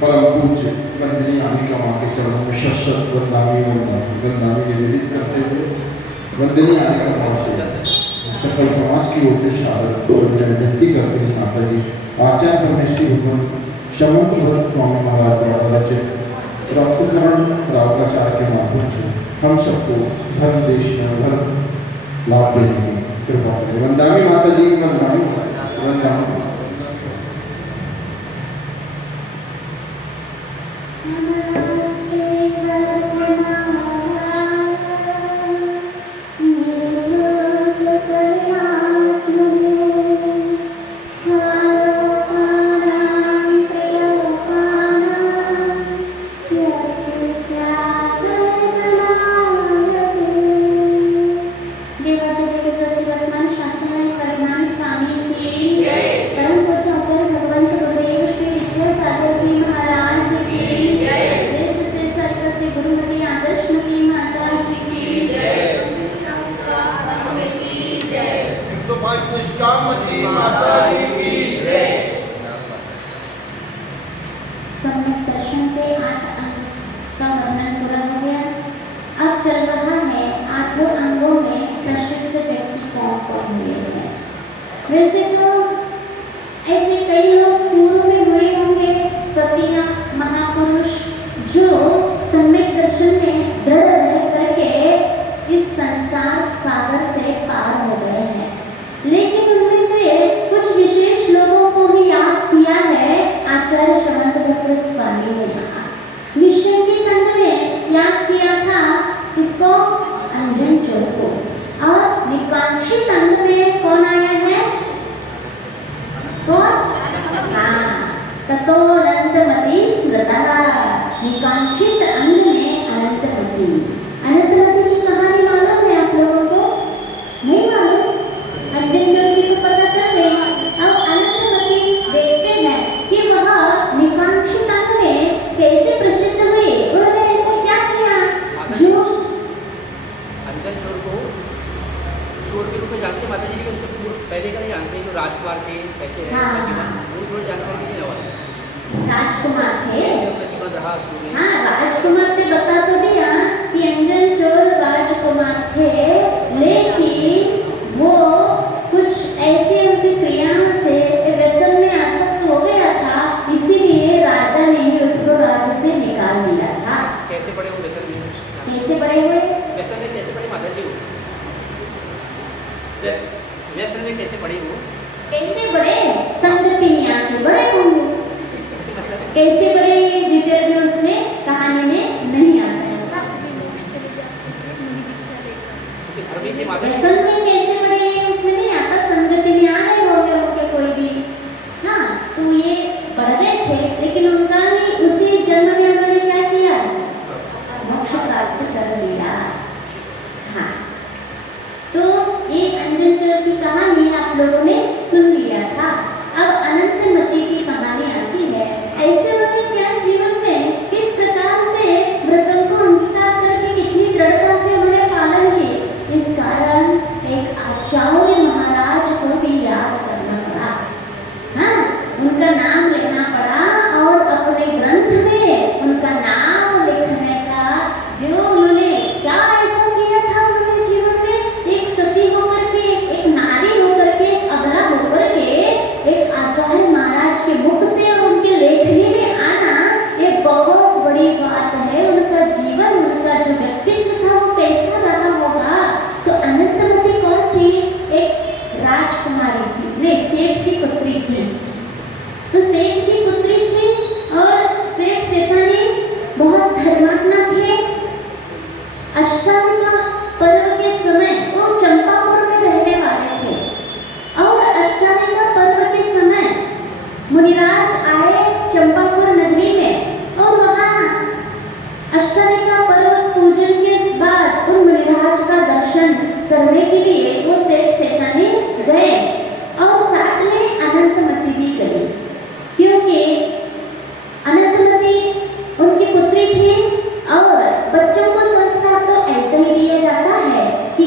परम पूज्य वंदनीय आनिका माँ के चरणों में शत वंदनामी निवेदित करते हुए वंदनीय आनिका माँ से सकल समाज की ओर से शारद और विनती करते हैं माता जी आचार्य परमेश्वरी भगवान शमोनी भरत स्वामी महाराज द्वारा रचित रक्तकरण रावकाचार के माध्यम से हम सबको धर्म देश में धर्म लाभ देने की कृपा करें। वंदनामी माता जी वंदनामी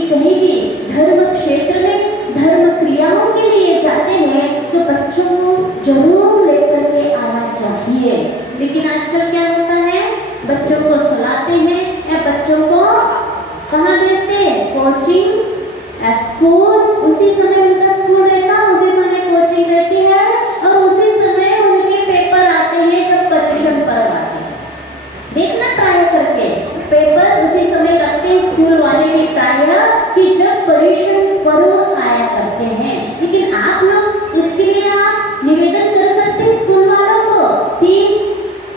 कहीं भी कोचिंग, स्कूल, उसी समय उनका स्कूल रहता, उसी समय कोचिंग रहती है और उसी समय उनके पेपर आते हैं जब परीक्षण पर्व आते हैं। देखना ट्राई करके पेपर उसी समय लगते हैं स्कूल वाले भी प्राय कि जब परीक्षण पर्व आया करते हैं। लेकिन आप लोग उसके लिए आप निवेदन कर सकते हैं स्कूल वालों को कि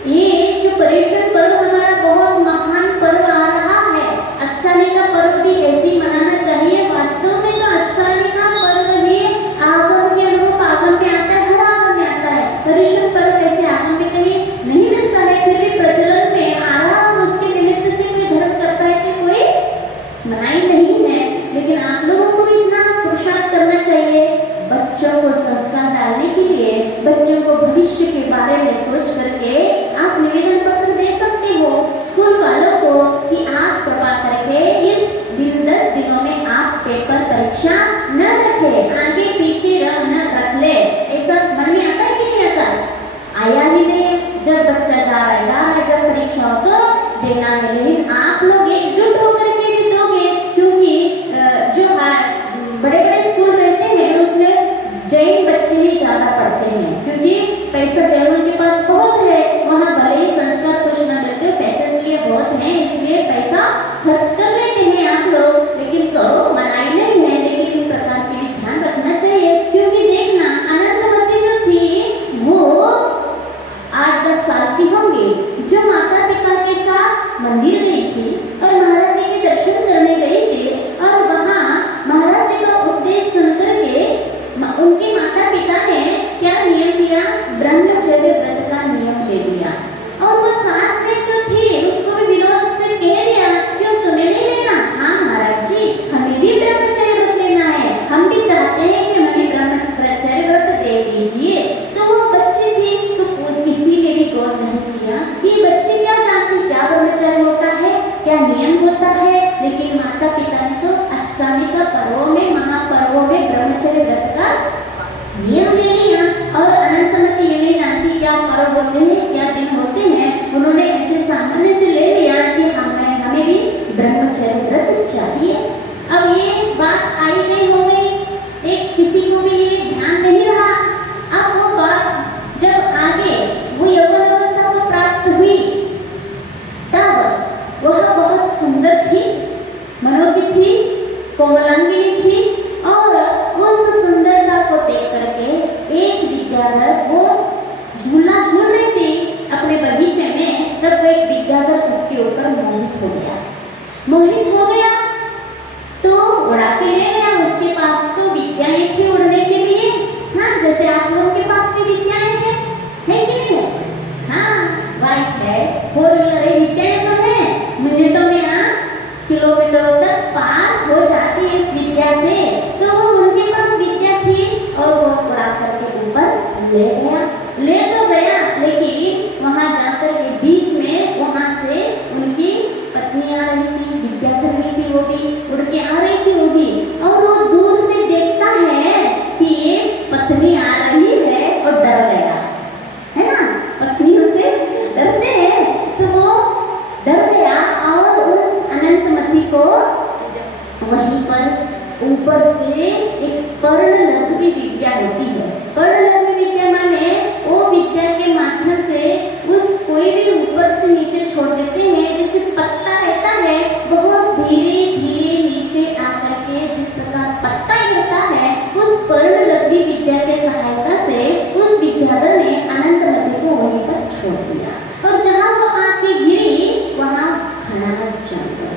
ये जो परीक्षण पर्व हमारा बहुत महान पर्व आ रहा है, अष्टमी का पर्व भी ऐसे ही मनाना चाहिए। वास्तव में तो अष्टमी का पर्व ही आगम के रूप आगम में आता है, हर आगम में आता है। परीक्षण पर्व ऐसे आगम में कहीं नहीं मिलता है, फिर भी प्रचलन में आ रहा और उसके निमित्त से कोई धर्म करता है कि कोई मनाई नहीं है। लेकिन आप लोगों को भी इतना पुरुषार्थ करना चाहिए बच्चों को संस्कार डालने के लिए, बच्चों को भविष्य के बारे में सोच करके आप निवेदन पत्र दे सकते हो स्कूल वालों को कि आप कृपा करके इस 10 दिनों में आप पेपर परीक्षा न रखें, आगे पीछे न रख ले। ऐसा मन में आता है कि नहीं आता? आया ही नहीं। जब बच्चा जा रहा है जब परीक्षा हो तो देना है, लेकिन आप लोग एकजुट होकर के भी दोगे, क्योंकि जो बड़े बड़े स्कूल रहते हैं उसमें जैन बच्चे ही ज्यादा पढ़ते हैं, क्योंकि पैसा जैनों के पास बहुत है, वहाँ भले ही संस्कार कुछ न मिलते, पैसे लिए बहुत है, इसलिए पैसा खर्च कर लेते हैं आप लोग। लेकिन करो, मनाई नहीं है, लेकिन इस प्रकार के भी ध्यान रखना चाहिए। क्योंकि देखना अनंतमती जो थी वो 8-10 साल की होंगी, जो माता पिता के साथ मंदिर गई थी और महाराज जी के दर्शन करने गई थी, और वहाँ महाराज जी का उपदेश सुनकर के उनके माता पिता ने क्या नियम दिया? ब्रह्मचर्य व्रत का नियम दे दिया। और वो 7 मिनट जो थी उसको भी विरोध से कह दिया, क्यों तुम्हें नहीं लेना? हाँ महाराज जी, हमें भी ब्रह्मचर्य व्रत लेना है, हम भी चाहते हैं कि हमें ब्रह्मचर्य व्रत दे दीजिए। तो वो बच्चे थी तो किसी ने भी गौर नहीं किया ये बच्चे क्या जानती क्या ब्रह्मचर्य होता है, क्या नियम होता है। लेकिन माता पिता ने तो अष्टमी का पर्वों में, महापर्वों में ब्रह्मचर्य व्रत का नियम ले लिया। और अनंतमती ये नहीं जानती क्या पर्व होते हैं, क्या दिन होते हैं, उन्होंने ऐसे सामान्य से ले लिया कि हमें भी ब्रह्मचर्य व्रत चाहिए। अब ये बात आई गई हो गई, एक किसी को भी ये ध्यान नहीं रहा। अब वो बात जब आगे वो यौवन अवस्था को प्राप्त हुई तब वह बहुत सुंदर थी, मनोज्ञ थी, कोमलांगिनी थी, और उस सुंदरता को देख करके एक विद्याधर वो झूला झूल रही थी अपने बगीचे में, तब वो एक विद्याधर उसके ऊपर मोहित हो गया तो उड़ा के ले गया। उसके पास तो विद्याएं थी उड़ने के लिए, हाँ, जैसे आप लोगों के पास भी विद्याएं हैं, है कि नहीं? हाँ, बाइक है, 4 व्हीलर है, विद्याएं तो है, मिनटों में आप किलोमीटरों तक पार हो जाती है इस विद्या से। तो वो उनके पास विद्या थी और वो उड़ा करके ऊपर ले तो गया, लेकिन वहां जाकर के बीच में वहां से उनकी पत्नी आ रही थी, विद्या कर रही थी, वो भी उड़ के आ रही थी वो भी, और वो दूर से देखता है कि ये पत्नी आ रही है और डर गया, है ना? पत्नियों से डरते हैं, तो वो डर गया और उस अनंतमती को वहीं पर ऊपर से एक पर्णलघवी विद्या होती है। पर्णलघवी विद्या माने वो विद्या के माध्यम से उस कोई भी ऊपर से नीचे छोड़ देते हैं, जैसे पत्ता रहता है बहुत धीरे धीरे नीचे आकर के जिस प्रकार पत्ता गिरता है, उस पर्णलघवी विद्या के सहायता से उस विद्याधर ने अनंतमती को वहीं पर छोड़ दिया। और जहाँ वो आके गिरी वहाँ घना जंगल,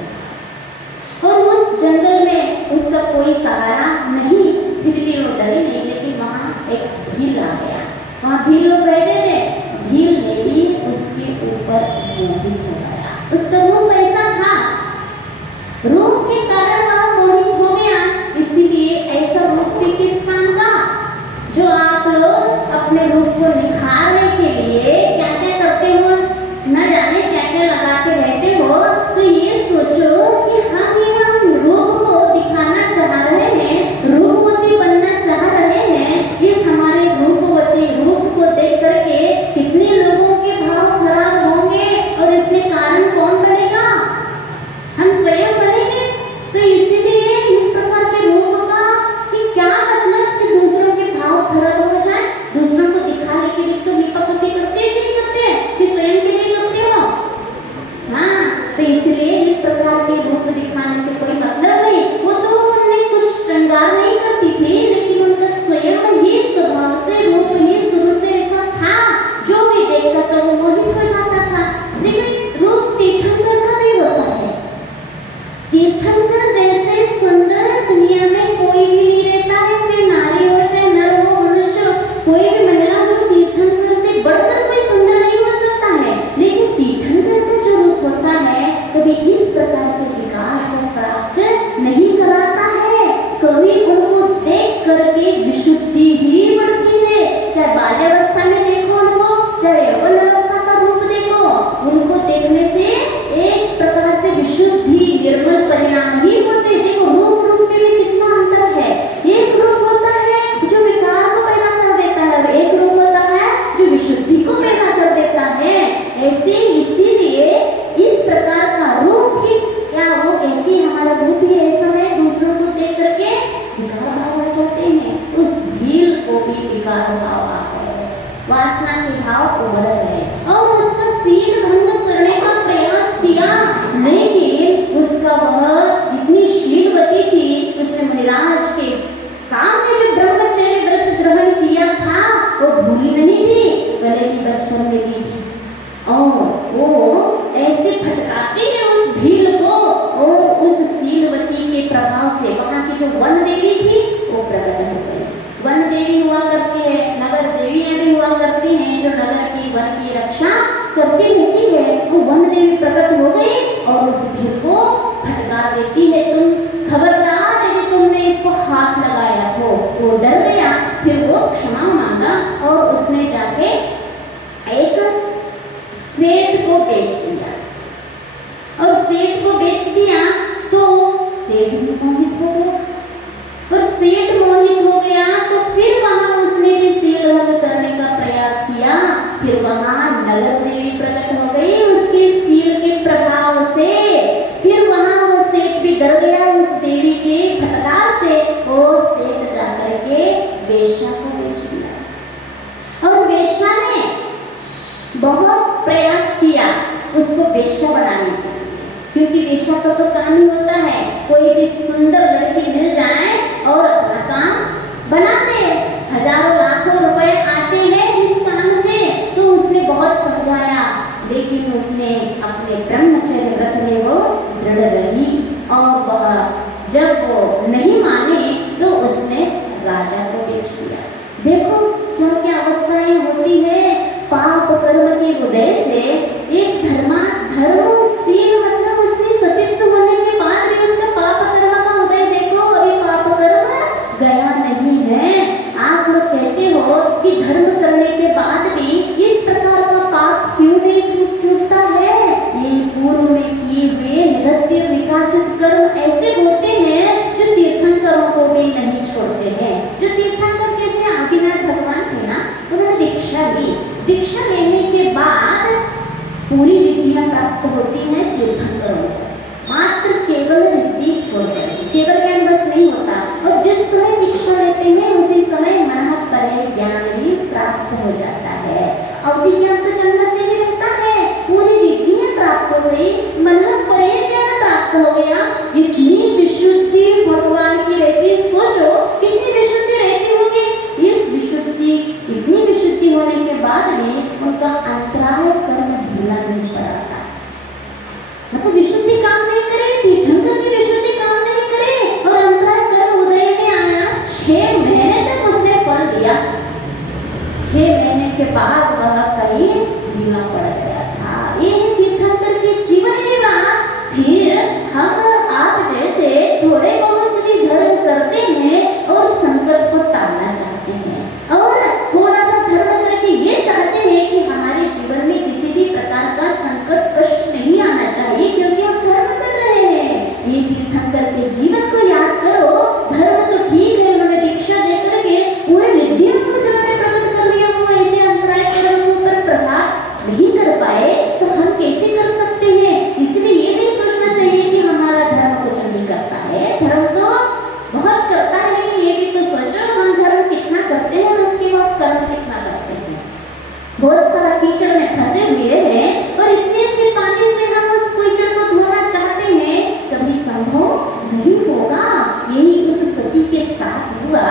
और उस जंगल में उसका कोई सहारा नहीं, फिर भी वो डरी नहीं, लेकिन वहाँ एक भील आ गया, वहाँ भील लोग रहते थे, भील ने भी उसके ऊपर मोहित हो गया। उसका रूप ऐसा था, रूप के कारण वह मोहित हो गया। इसीलिए ऐसा रूप भी किस काम का? जो आप लोग अपने रूप को निखारने के लिए क्या क्या करते हो, न जाने क्या क्या लगा के रहते हो, तो ये सोचो कि हम रूप को दिखाना चाह रहे हैं, रूपवती बनना चाह रहे हैं। इस हमारे रूपवती रूप को देख करके कितने लोगों के भाव खराब होंगे, और इसमें कारण कौन बनेगा? करके विशुद्धि ही बढ़ती है। चाहे बाल्यावस्था में देखो उनको, चाहे यौवन अवस्था का रूप देखो, उनको देखने से एक प्रकार से विशुद्धि निर्मल परिणाम ही होते। देखो रूप में भी कितना अंतर है। एक रूप होता है जो विकार को पैदा कर देता है और एक रूप होता है जो विशुद्धि को पैदा कर देता है। ऐसे इसीलिए इस प्रकार का रूप की क्या वो कहती है हमारा रूप ही ऐसा है, दूसरों को देख करके विकार भाव आ जाते हैं। उस भील को भी विकार भाव आ गए, वासना के भाव उमड़ गए और उसका सील भंग करने का प्रयास किया, लेकिन उसका वह इतनी शीलवती थी, उसने मुनिराज के सामने जो ब्रह्मचर्य व्रत ग्रहण किया था वो भूली नहीं थी, भले ही बचपन में भी थी। और वो ऐसे फटकाती है उस भील को और उस शीलवती के प्रभाव से वहां की जो वन देवी थी वो प्रकट हो गई। वन देवी हुआ करती है, नगर देवियां भी हुआ करती हैं जो नगर की वन की रक्षा करती रहती है, वो वन देवी प्रकट हो गई और उस भील को फटका देती है। तुम खबरदार यदि तुमने इसको हाथ लगाया तो वो डर गया, फिर वो क्षमा मांगा और उसने जाके एक सेठ को बेच दिया और सेठ को बेच दिया तो सेठ भी मोहित हो गया और सेठ मोहित हो गया तो फिर वहां उसने भी सील भंग करने का प्रयास किया। फिर वहां नगर देवी प्रकट हो गई उसके सील के प्रभाव से। फिर वहां वो सेठ भी डर गया उस देवी के फटकार से और सेठ जाकर के वेश्या को बेच दिया और वेश्या ने बहुत प्रयास किया उसको वेश्या बनाने का, क्योंकि वेश्या का तो काम ही होता है कोई भी सुंदर लड़की मिल जाए और अपना काम बना दे। हजारों लाखों रुपए आते हैं इस काम से। तो उसने बहुत समझाया, लेकिन उसने अपने ब्रह्मचर्य व्रत में वो दृढ़ रही और वह जब वो नहीं माने तो उसने राजा को बेच दिया। देखो क्या क्या अवस्थाएं होती है। पाप कर्म के उदय से एक धर्मशील मतलब उतनी सतीत्व होने के बाद भी उसका पाप कर्म का उदय देखो, अभी पाप कर्म गया नहीं है। आप लोग कहते हो कि धर्म करने के बाद भी इस प्रकार का पाप क्यों नहीं छूटता है? ये पूर्व में किए हुए निरंतर विकाचित कर्म ऐसे होते हैं जो तीर्थंकरों को भी नहीं छोड़ते हैं। जो तीर्थंकर कैसे आदिनाथ भगवान थे ना, उन्होंने दीक्षा ली। दीक्षा लेने के बाद पूरी विधियां प्राप्त होती हैं तीर्थंकरों को, मात्र केवल रिद्धि छोड़कर केवल ज्ञान बस नहीं होता। और जिस समय दीक्षा लेते हैं उसी समय मन परे ज्ञान भी प्राप्त हो जाता है। अवधि ज्ञान तो जन्म से ही रहता है, पूरी विधियां प्राप्त हो गई, मन परे ज्ञान प्राप्त हो गया। इतनी विशुद्धि भगवान की रहती, सोचो कितनी विशुद्धि रहती होगी। इस विशुद्धि इतनी विशुद्धि होने के बाद भी उनका अंतराय कर्म ढीला नहीं पड़ा था। मतलब विशुद्धि काम नहीं करे, तीर्थंकर की विशुद्धि काम नहीं करे और अंतराय कर्म उदय में आया। 6 महीने तक उसने फल दिया, 6 महीने के बाद वह कहीं ढीला पड़ गया था। ये तीर्थंकर के जीवन के बाद फिर हम आप जैसे थोड़े बहुत भी धर्म करते हैं और संकट को टालना चाहते हैं और थोड़ा सा धर्म करके ये चाहते हैं कि हमारे जीवन में किसी भी प्रकार का संकट कष्ट नहीं आना चाहिए, क्योंकि हम धर्म कर रहे हैं। ये तीर्थंकर के जीवन को याद करो। धर्म तो ठीक है, उन्होंने दीक्षा दे करके पूरे विद्या को जब मैं प्रकट कर लिया, वो ऐसे अंतराय कर्म के ऊपर प्रभाव नहीं कर पाए तो हम कैसे कर सकते हैं? इसलिए ये नहीं सोचना चाहिए कि हमारा धर्म कुछ नहीं करता है। धर्म तो बहुत करता है, लेकिन ये भी तो सोचो हम धर्म कितना करते हैं और उसके बाद कर्म कितना करते हैं। बहुत सारा कीचड़ में फंसे हुए हैं और इतने से पानी से हम उस कीचड़ को धोना चाहते हैं, कभी संभव नहीं होगा। यही उस सती के साथ हुआ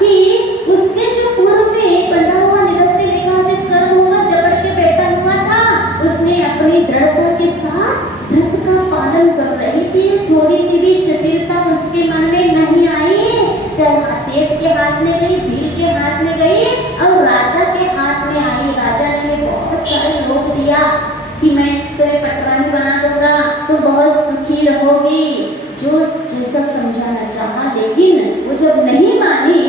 कि उसके जो पूर्व में बंधा हुआ निरंतर विकाचित कर्म हुआ, जबड़ के बैठा हुआ था, उसने अपनी दृढ़ता के साथ व्रत का पालन कर रही थी। थोड़ी सी भी शिथिलता उसके मन में नहीं आई। चाहे सेठ के हाथ में गई, भील के हाथ में गई और राजा के हाथ में आई। राजा ने बहुत सारे लोग दिया कि मैं तुम्हें पटरानी बना दूंगा, तुम बहुत सुखी रहोगी, जो जैसा समझाना चाहा। लेकिन वो जब नहीं मानी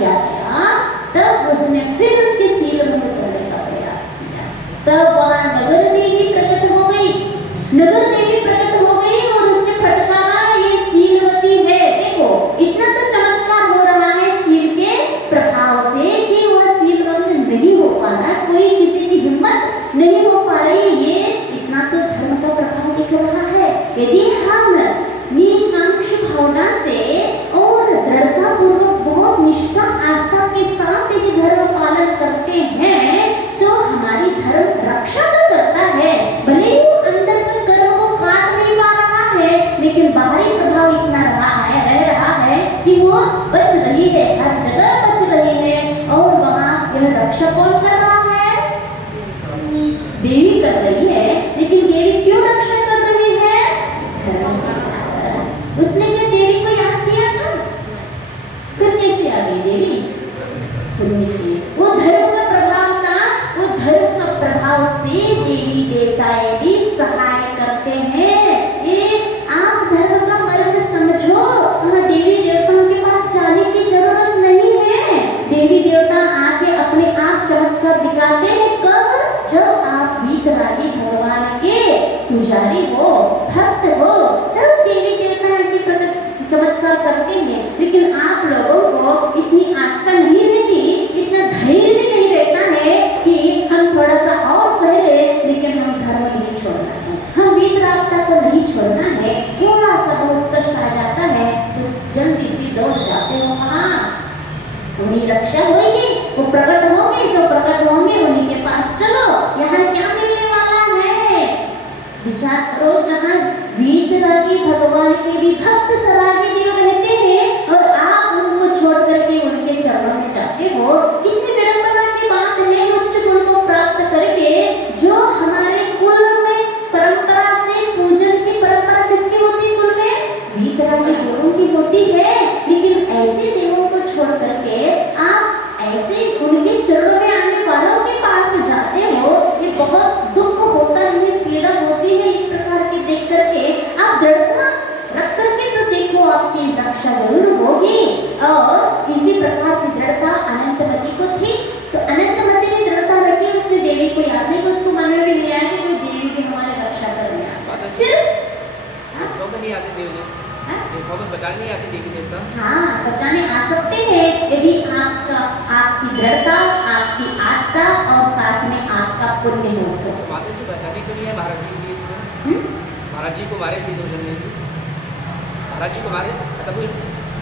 किया गया, तब उसने फिर उसकी सील भंग करने का प्रयास किया। तब वहां नगर देवी प्रकट हो गई, नगर देवी प्रकट हो गई और उसने फटकारा, ये सीलवती है। देखो इतना तो चमत्कार हो रहा है सील के प्रभाव से कि वह सील भंग नहीं हो पा रहा, कोई किसी की हिम्मत नहीं हो पा रही। ये इतना तो धर्म का प्रभाव दिख रहा है। यदि हम निष्कांक्ष भावना से और दृढ़ता पूर्वक बहुत निष्ठा आस्था के साथ यदि धर्म पालन करते हैं तो हमारी धर्म रक्षा तो करता है, भले ही वो अंदर तक कर्म को काट नहीं पा रहा है, लेकिन बाहरी प्रभाव इतना रह रहा है कि वो बच रही है, हर जगह बच रही है। और वहाँ यह रक्षा कौन कर रहा है? देवी कर रही है। लेकिन देवी क्यों रक्षा कर रही है? उसने क्या देवी को याद किया था? फिर कैसे आ गई देवी? वो धर्म का प्रभाव था, वो धर्म का प्रभाव से देवी देवताएं भी सहाय करते हैं। ये आप धर्म का मर्म समझो, वहाँ देवी देवताओं के पास जाने की जरूरत नहीं है। देवी देवता आके अपने आप चमत्कार दिखाते हैं। कब? जब आप वीतरागी भगवान के पुजारी हो, भक्त हो, तब देवी देवता इनके प्रकट चमत्कार करते हैं। लेकिन आप लोगों को इतनी आस्था नहीं रहती, इतना धैर्य भी नहीं रहता है कि हम थोड़ा सा और सह ले, लेकिन हम धर्म नहीं छोड़ना है, हम वीतरागता को नहीं छोड़ना है। थोड़ा सा बहुत कष्ट आ जाता है तो जल्दी से दौड़ जाते हो वहाँ, उन्हीं रक्षा होगी, वो प्रकट होंगे, जो प्रकट होंगे उन्हीं के पास चलो। यहाँ क्या मिलने वाला है? विचार करो, जहाँ वीतरागी भगवान के भी भक्त सरागी देव रहते हैं और आप उनको छोड़ करके उनके चरणों में जाते हो, कितनी विडंबना की बात है। उच्च गुण को प्राप्त करके जो हमारे कुल में परंपरा से पूजन की परंपरा किसकी होती है? कुल में वीतरागी देवों की होती है। लेकिन ऐसे देवों को छोड़ करके आप ऐसे उनके चरणों में आने वालों के पास जाते हो, ये बहुत दुख होता है, पीड़ा होती है। इस प्रकार के देख करके आप दृढ़ता रख करके तो देखो, आपकी रक्षा जरूर होगी। और इसी प्रकार से दृढ़ता अनंतमती को थी, तो अनंतमती ने दृढ़ता रखी, उसने देवी को याद नहीं, उसको मन में भी नहीं आया कि कोई देवी भी हमारी रक्षा करने आ जाए। सिर्फ नहीं आते देवी बचाने नहीं आते देवी देवता। हाँ, बचाने आ सकते हैं यदि आपकी दृढ़ता, आपकी आस्था और साथ में आपका पुण्य हो तो। माता जी बचाने के लिए महाराज जी के लिए महाराज जी को मारे थे, 2 जन ने महाराज जी को मारे, मतलब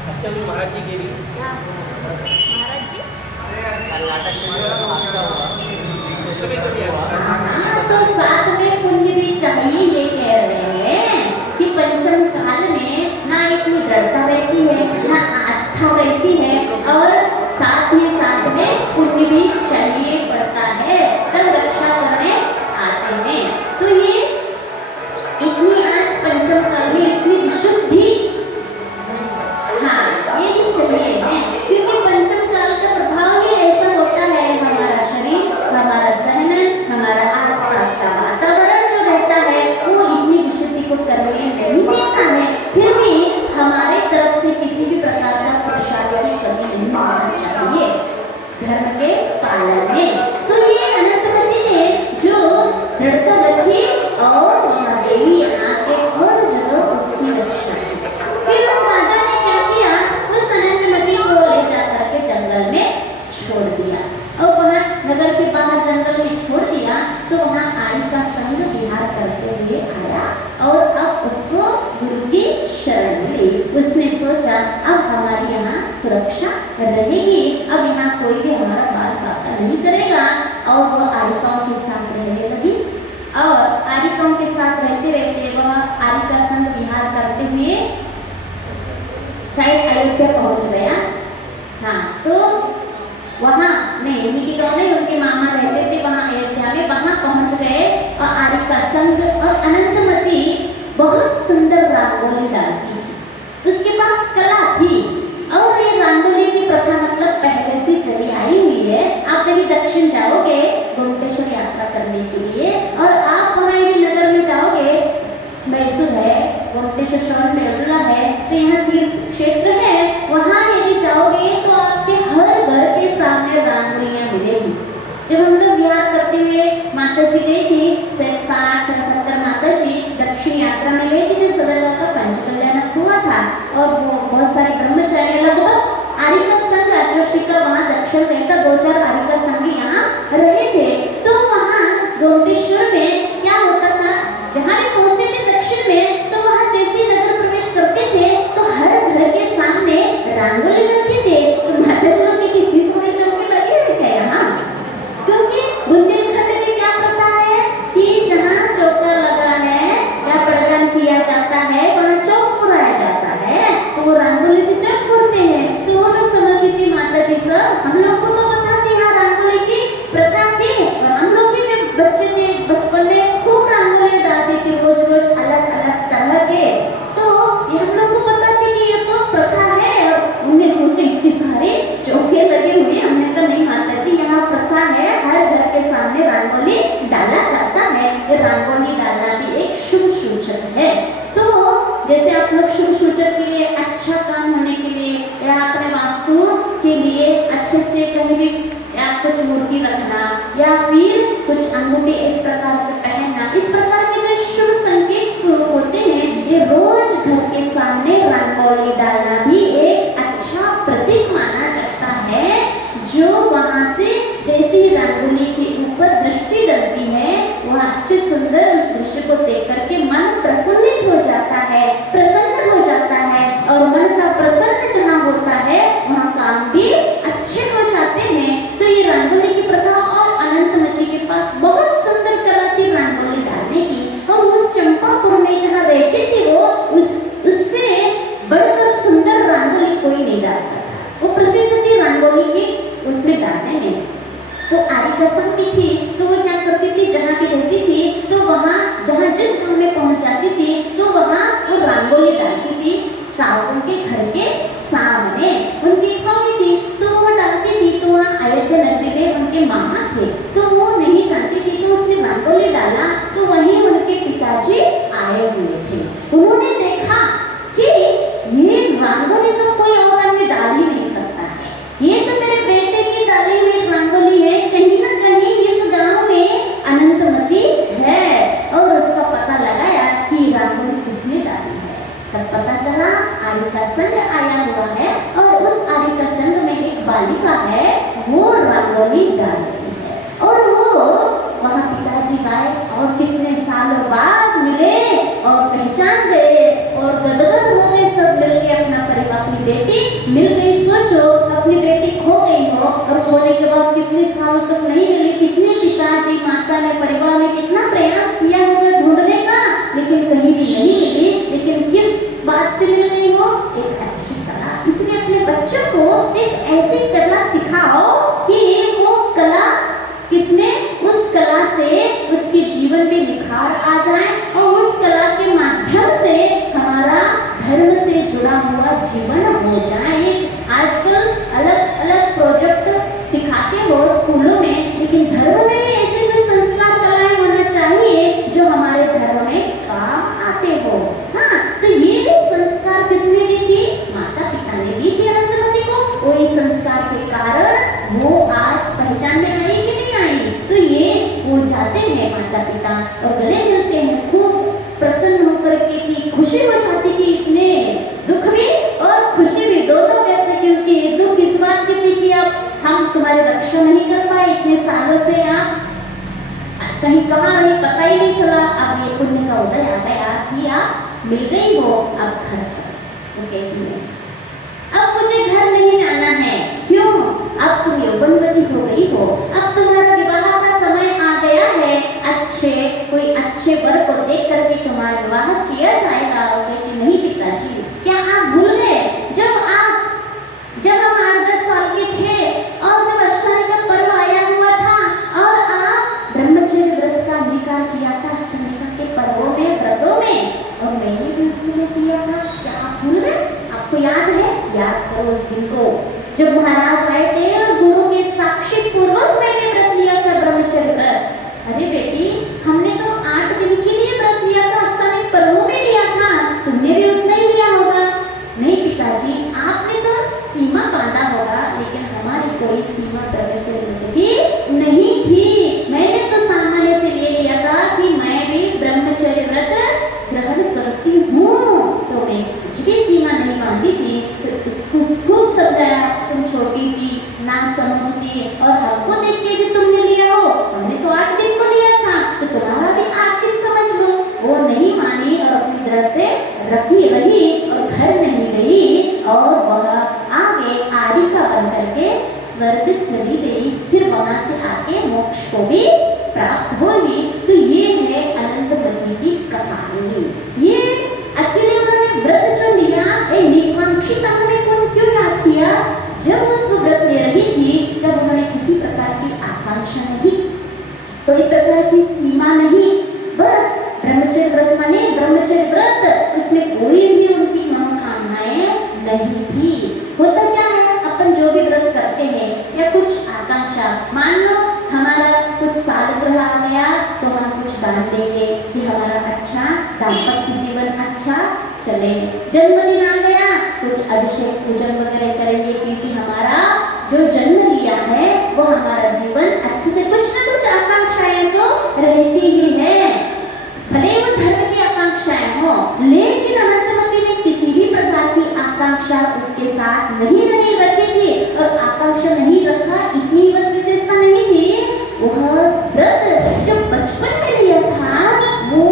हत्या हुई महाराज जी के भी। महाराज जी नाटक में उस समय तो हाँ, तो साथ में पुण्य भी चाहिए। ये कह रहे हैं कि पंचम काल में ना इतनी दृढ़ता रहती है, ना आस्था रहती है, और साथ ही साथ में पुण्य भी चाहिए पड़ता है, तब रक्षा करने आते हैं। तो ये इतनी आज पंचम काल में इतनी विशुद्धि, हाँ ये भी चाहिए है, क्योंकि पंचम काल का प्रभाव ही ऐसा होता है। हमारा शरीर, हमारा सहन, हमारा आसपास का वातावरण जो रहता है वो इतनी विशुद्धि को करने नहीं देता है। फिर भी हमारे तरफ से किसी भी प्रकार का पुरुषार्थ की कमी नहीं होना चाहिए धर्म के पालन में। तो ये अनंतमती ने जो दृढ़ता रखी और वहाँ देवी आके हर जगह उसकी रक्षा की। फिर उस राजा ने क्या किया? उस अनंतमती को ले जा करके जंगल में छोड़ दिया, और वहाँ नगर के बाहर जंगल में छोड़ दिया। तो वहाँ आई का संग विहार करते हुए आया और अब उसको गुरु की शरण ली। उसने सोचा अब हमारी यहाँ सुरक्षा रहेगी, अब यहाँ कोई भी हमारा बाल बाका नहीं करेगा। और वो आरिकाओं के साथ रहने लगी, और आरिकाओं के साथ रहते रहते वह आरिका संग विहार करते हुए शायद अयोध्या पहुँच गया। हाँ, तो वहाँ नहीं, उनकी गाँव नहीं, उनके मामा रहते थे वहाँ अयोध्या में, वहाँ पहुँच गए। और आरिका संग और अनंतमती बहुत सुंदर रंगोली डालती थी, उसके पास कला थी। और ये रंगोली की प्रथा मतलब पहले से चली आई हुई है। आप यदि दक्षिण जाओगे गोमटेश्वर यात्रा करने के लिए, और आप वहाँ यदि नगर में जाओगे, मैसूर है, गोमटेश्वर श्रवण बेलगोला है, तो यहाँ तीर्थ क्षेत्र है, वहाँ यदि जाओगे तो आपके हर सामने रंगोलियां मिलेगी। जब हम लोग विहार करते हुए माता जी गई थी, 60-70 माता जी दक्षिण यात्रा में गई थी, जो सदरगा का पंचकल्याण हुआ था, और वो बहुत सारे ब्रह्मचारी लगभग आर्यिका संघ आचर्षिका वहाँ दक्षिण में का 2-4 आर्यिका संघ यहाँ रहे थे। तो वहाँ गोमटेश्वर में क्या होता था, जहाँ भी पहुँचते थे दक्षिण में, तो वहाँ जैसे नगर प्रवेश करते थे तो हर घर के सामने रंगोली मिलती थे। तो माता जी लोग की किस कोई चौके लगे हुए क्या यहाँ, क्योंकि बुंदेलखंड में क्या प्रथा है कि जहाँ चौका लगा है या प्रदान किया जाता है वहाँ चौक पुराया जाता है, तो वो रंगोली से चौक पुरते हैं। तो वो लोग समझती थी माता जी सब, हम लोग को तो पता थी यहाँ रंगोली की प्रथा थी, और हम लोग भी जब बच्चे थे बचपन में खूब रंगोली डालते थे रोज रोज अलग अलग तरह के। तो ये हम लोग को पता थी कि ये तो प्रथा है, और उन्हें सोचे इतने सारे चौके लगे हुए। हमने कहा नहीं माता जी, यहाँ प्रथा है, हर घर के सामने रंगोली डाला जाता है। ये रंगोली डालना भी एक शुभ सूचक है। तो जैसे आप लोग शुभ सूचक के लिए, अच्छा काम होने के लिए, या अपने वास्तु के लिए अच्छे कहीं भी या कुछ मूर्ति रखना, या फिर कुछ अंगूठी इस प्रकार के पहनना, इस प्रकार के जो शुभ संकेत होते हैं, ये रोज घर के सामने रंगोली डालना भी एक अच्छा प्रतीक माना जाता है। जो वहाँ से जैसी रंगोली के ऊपर दृष्टि डलती है, वह अच्छे सुंदर उस दृश्य को देख करके मन प्रफुल्लित हो जाता है, प्रसन्न हो जाता है, और मन का प्रसन्न जहाँ होता है वहाँ काम भी अच्छे हो जाते हैं। तो ये रंगोली की प्रथा, और अनंतमती के पास बहुत सुंदर कला थी रंगोली डालने की, और उस चंपापुर में जहाँ रहते थे वो उससे बढ़कर सुंदर रंगोली कोई नहीं डालता था। वो प्रसिद्ध थी रंगोली की उसमें डालने में। तो आर्यिका संघ भी थी, तो वो क्या करती थी, जहाँ भी रहती थी तो वहाँ जहाँ जिस गाँव में पहुँच जाती थी तो वहाँ वो रंगोली डालती थी। श्रावण के घर के सामने उनकी हॉबी थी, तो वो डालती थी। तो वहाँ अयोध्या नगरी में उनके मामा थे, तो वो नहीं जानती थी, तो उसने रंगोली डाला। तो वहीं उनके पिताजी आए हुए थे, उन्होंने देखा कि ये रंगोली तो कोई और आदमी डाल ही नहीं सकता है, ये तो मेरे बेटे की डाली हुई रंगोली है, कहीं ना कहीं इस गांव में अनंतमती है। और उसका पता लगाया कि रंगोली किसने डाली है, तब पता चला आर्यिका संघ आया हुआ है, और उस आर्यिका संघ में एक बालिका है, वो रंगोली डाल रही है। और वो वहाँ पिताजी आए, और कितने सालों बाद मिले और पहचान गए, और गदगद हो गए सब मिलके अपना परिवार। अपनी बेटी मिल गई, सोचो अपनी बेटी खो गई हो, और खोने के बाद कितने सालों तक नहीं मिली, कितने पिताजी माता ने परिवार ने कितना प्रयास किया होगा ढूंढने का, लेकिन कहीं भी नहीं मिली। लेकिन किस बात से मिल गई हो, एक अच्छी कला। इसलिए अपने बच्चों को एक ऐसी कला सिखाओ कि वो कला किसमें, उस कला से उसके जीवन में निखार आ जाए, और उस कला के माध्यम से हमारा धर्म से जुड़ा हुआ जीवन हो जाए। आजकल अलग अलग प्रोजेक्ट सिखाते हो स्कूलों में, लेकिन धर्म में भी ऐसे कोई संस्कार कलाएं होना चाहिए जो हमारे धर्म में काम आते हो। हाँ, तो ये भी संस्कार किसने दी थी, माता पिता ने दी थी अनंतमती को। वही संस्कार के कारण वो आज पहचान में आई कि नहीं आई। तो ये वो जाते हैं माता पिता और गले मिलते हैं, खूब प्रसन्न होकर के कि खुशी हो जाती कि इतने दुख भी और खुशी भी दोनों व्यक्त, क्योंकि दुख इस बात की थी कि अब हम तुम्हारी रक्षा नहीं कर पाए, इतने सालों से आप कहीं कहाँ रही पता ही नहीं चला। अब ये पुण्य का उदय आ गया कि आप मिल गई हो, अब घर चलो। ओके, अब मुझे घर नहीं जाना है, क्यों, अब तुम यौवनवती हो गई हो, अब तुम्हारा विवाह का समय आ गया है, कोई अच्छे वर को देख करके तुम्हारा विवाह किया जाएगा। वो कहती नहीं पिताजी, क्या आप भूल गए जब हम 8-10 साल के थे और जब अष्टमी का पर्व आया हुआ था और आप ब्रह्मचर्य व्रत का अंगीकार किया था अष्टमी के पर्वों में, व्रतों में, और मैंने भी उसमें किया था, क्या आप भूल गए? आपको याद है? याद करो उस दिन को जब महाराज आए थे और गुरु के साक्षी पूर्वक मैंने व्रत लिया था, ब्रह्मचर्य व्रत। अरे बेटी, हमने तो 8 दिन के लिए व्रत लिया था, अष्टमी पर्वों में लिया था, तुमने भी उतना ही लिया होगा। नहीं पिताजी, आपने तो सीमा बांधा होगा, लेकिन हमारी कोई सीमा व्रत रखी रही और घर नहीं गई और वह आगे आरिका बन करके स्वर्ग चली गई, फिर वहां से आके मोक्ष को भी प्राप्त होगी। तो ये है अनंतवती की कहानी। ये अकेले उन्होंने व्रत जो लिया, निकांक्षिता ने कौन क्यों याद किया? जब उसको व्रत ले रही थी तब उन्होंने किसी प्रकार की आकांक्षा नहीं, कोई प्रकार की सीमा नहीं, बस ब्रह्मचर्य व्रत माने ब्रह्मचर्य व्रत, उसमें कोई भी उनकी मनोकामनाएं नहीं थी। होता क्या है, अपन जो भी व्रत करते हैं या कुछ आकांक्षा, मान लो हमारा कुछ सालगिरह आ गया तो हम कुछ दान देंगे कि हमारा अच्छा दाम्पत्य जीवन अच्छा चले, जन्मदिन आ गया कुछ अभिषेक पूजन वगैरह करेंगे क्योंकि हमारा जो जन्म लिया है वो हमारा जीवन अच्छे से, कुछ ना कुछ आकांक्षाएं तो रहती ही है, भले वो धर्म की आकांक्षाएं हो, लेकिन अनंतवती ने किसी भी प्रकार की आकांक्षा उसके साथ नहीं रखी थी। और आकांक्षा नहीं रखा इतनी बस विशेषता नहीं थी, वह व्रत जो बचपन में लिया था वो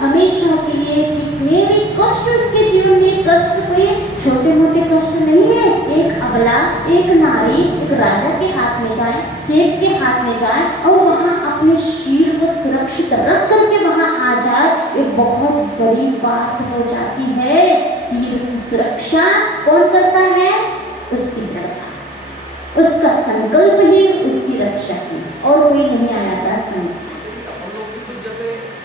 हमेशा के लिए, कितने भी कष्ट उसके जीवन में, कष्ट कोई छोटे मोटे कष्ट नहीं है, एक अबला, एक नारी, एक राजा के हाथ में जाए, सेठ के हाथ में जाए और वहाँ अपने शीर को सुरक्षित रख करके वहाँ आ जाए, एक बहुत बड़ी बात हो जाती है। शीर की सुरक्षा कौन करता है? उसकी रक्षा, उसका संकल्प ही उसकी रक्षा की, और कोई नहीं आया था संकल्प।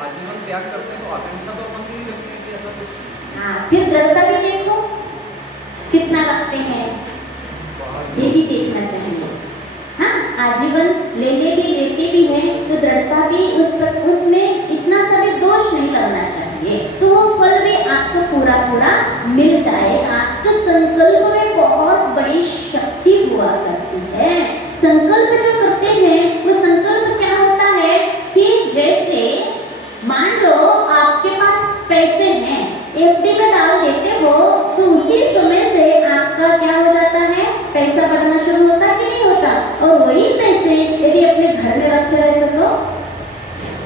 आजीवन त्याग करते हैं तो आकांक्षा तो मन नहीं रखते कि ऐसा कुछ। हाँ, फिर दृढ़ता भी देखो कितना रखते हैं, ये भी देखना चाहिए। हाँ, आजीवन लेते भी हैं तो दृढ़ता भी उसमें इतना सा भी दोष नहीं लगना चाहिए, तो वो फल भी आपको पूरा मिल जाएगा। तो संकल्प में बहुत बड़ी शक्ति हुआ करती है। संकल्प जो करते हैं वो संकल्प क्या होता है कि जैसे मान लो आपके पास पैसे हैं, एफडी में डाल देते हो तो उसी समय से आपका क्या हो जाता है, पैसा बढ़ना शुरू होता कि नहीं होता। और वही पैसे यदि अपने घर में रखे रहे तो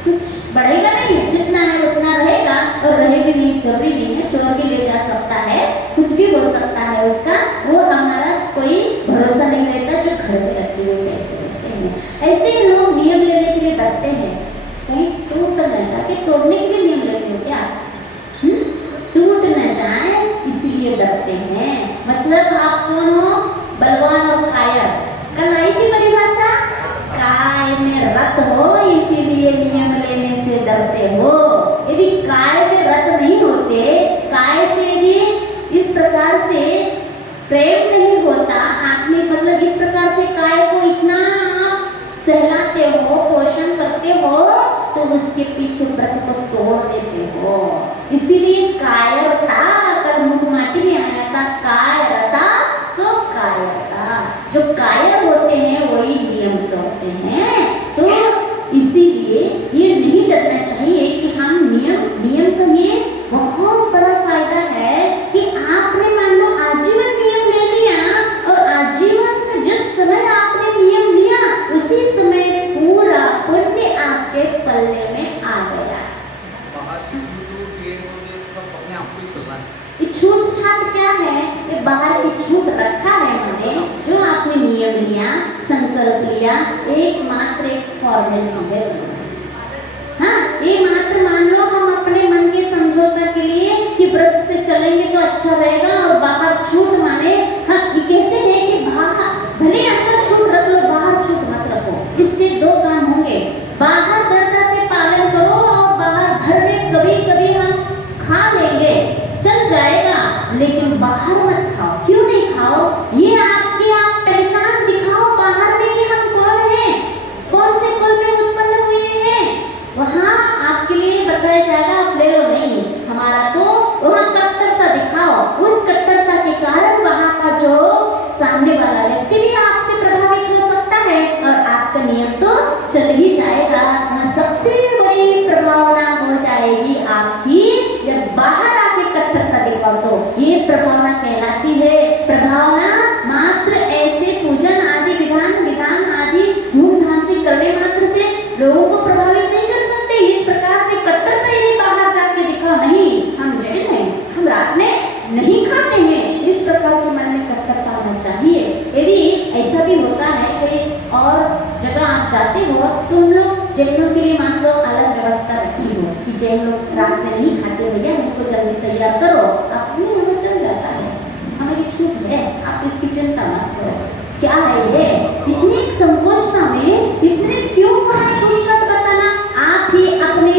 कुछ बढ़ेगा नहीं, जितना है उतना रहेगा, और रहे भी नहीं, जरूरी नहीं है, चोर भी ले जा सकता है, कुछ भी हो सकता है उसका, वो हमारा कोई भरोसा नहीं रहता जो घर में रखे हुए पैसे रहते हैं। ऐसे ही लोग नियम लेने के लिए डरते हैं, कहीं टूट न जाके, तोड़ने के लिए नियम लेते हो क्या? टूट न जाए इसीलिए डरते हैं। मतलब आप कौन हो? बलवान और कायर। कल आई थी परिभाषा, काय में रत हो इसीलिए नियम लेने से डरते हो। यदि काय में रत नहीं होते, काय से यदि इस प्रकार से प्रेम नहीं होता, आप में मतलब इस प्रकार से काय को इतना सहलाते हो, पोषण करते हो, तो उसके पीछे व्रत को तोड़ देते हो। इसीलिए कायरता, अगर मुख माटी में आया था कायरता सो कायरता, जो कायर होते हैं वही नियम तोड़ते हैं। तो इसीलिए ये नहीं डरना चाहिए कि हम नियम का ये बहुत बड़ा फायदा है कि आपने मान लो आजीवन नियम ले लिया, और आजीवन जिस समय आपने नियम लिया उसी समय पूरा पुण्य आपके पल्ले में आ गया। ये छूट छाट क्या है? ये बाहर की छूट रखा है मैंने, जो आपने नियम लिया, संकल्प लिया, एकमात्र एक फॉर्मेलिटी है। हाँ, ये मात्र मान लो हम अपने मन के समझौता के लिए कि व्रत से चलेंगे तो अच्छा रहेगा, और बाहर छूट माने हम ये कहते हैं कि बाहर भले अंदर छूट रख लो, बाहर छूट मत रखो। इससे दो काम होंगे, बाहर दृढ़ता से पालन करो और बाहर घर में कभी कभी हम खा लेंगे, चल जाएगा, लेकिन बाहर मत खाओ। क्यों नहीं खाओ? ये आपकी आप पहचान दिखाओ बाहर में कि हम कौन हैं, कौन से कुल में उत्पन्न हुए हैं, वहाँ आपके लिए बताया जाएगा। आप ले लो नहीं, हमारा तो वहाँ कट्टरता दिखाओ, उस कट्टरता के कारण वहाँ का जो सामने वाला व्यक्ति भी आपसे प्रभावित हो सकता है और आपका नियम तो चल ही जाएगा। सबसे बड़ी प्रभावना हो जाएगी आपकी जब बाहर आके कट्टरता दिखाओ, तो ये प्रभावना कहलाती है। प्रभावना मात्र ऐसे पूजन आदि विधान आदि धूमधाम से करने मात्र से लोगों को प्रभावित नहीं कर सकते। इस प्रकार से कट्टरता यदि बाहर जाके दिखाओ, नहीं हम तैयार करो, अपने हमें चल जाता है। हमें ये छूट है, आप इसकी चिंता मत करो। क्या है ये इतनी संकोचता में इतने क्यों वहाँ छूट छाट बताना? आप ही अपने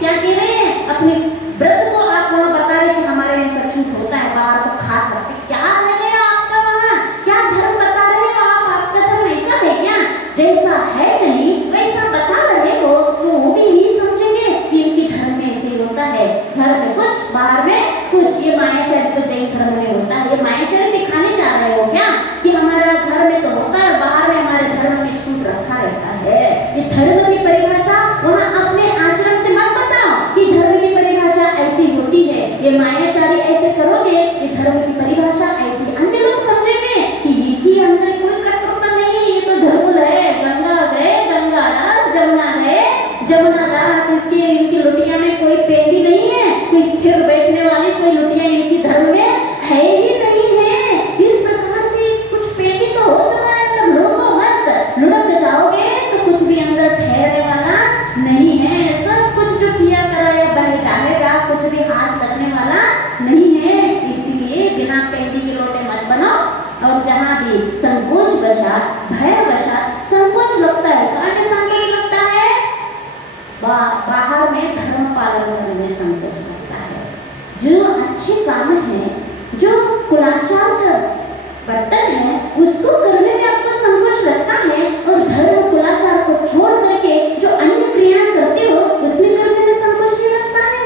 क्या कह रहे हैं, अपने व्रत को आप वहाँ बता रहे कि हमारे यहाँ ऐसा छूट होता है, बाहर तो खा सकते। क्या रह गया आपका वहाँ? क्या धर्म बता रहे हो आप? आपका धर्म ऐसा है क्या? जैसा है नहीं वैसा बता रहे हो तो वो भी यही समझेंगे कि इनके धर्म में ऐसे होता है, घर में कुछ बाहर में कुछ। ये मायाचारी तो जैन धर्म में होता है। ये मायाचारी दिखाने जा रहे हो क्या कि हमारा घर में तो होता है, बाहर में हमारे धर्म में छूट रखा रहता है। ये धर्म की परिभाषा वहाँ अपने आचरण से मत बताओ कि धर्म की परिभाषा ऐसी होती है, ये मायाचारी ऐसे करोगे, ये धर्म की परिभाषा ऐसी। अन्य लोग समझेंगे कि इनके अंदर कोई कठोरता नहीं है, ये तो धर्म है, गंगा गए गंगादास, जमुना गए जमुनादास, इसके इनकी लुटिया में कोई पेंदी नहीं है, कोई स्थिर बैठने वाली कोई लुटिया इनकी धर्म में है ही नहीं है। इस प्रकार से कुछ पेंदी तो हो तुम्हारे अंदर, लुढ़को मत, लुढ़क जाओगे तो कुछ भी अंदर ठहरने वाला नहीं है। सब कुछ जो किया करा या बह जाएगा, कुछ भी हाथ लगने वाला नहीं है। इसलिए बिना पेंदी के लोटे मत बनो। और जहाँ भी संकोच वशात, भय वशात संकोच लगता है, कहाँ में संकोच लगता है? बाहर में धर्म पालन करने में संकोच लगता है। जो अच्छे काम है, जो कुलाचार का बर्तन है, उसको करने में आपको संकोच लगता है, और धर्म कुलाचार को छोड़ करके जो अन्य क्रियाएं करते हो उसमें करने में संकोच नहीं लगता है।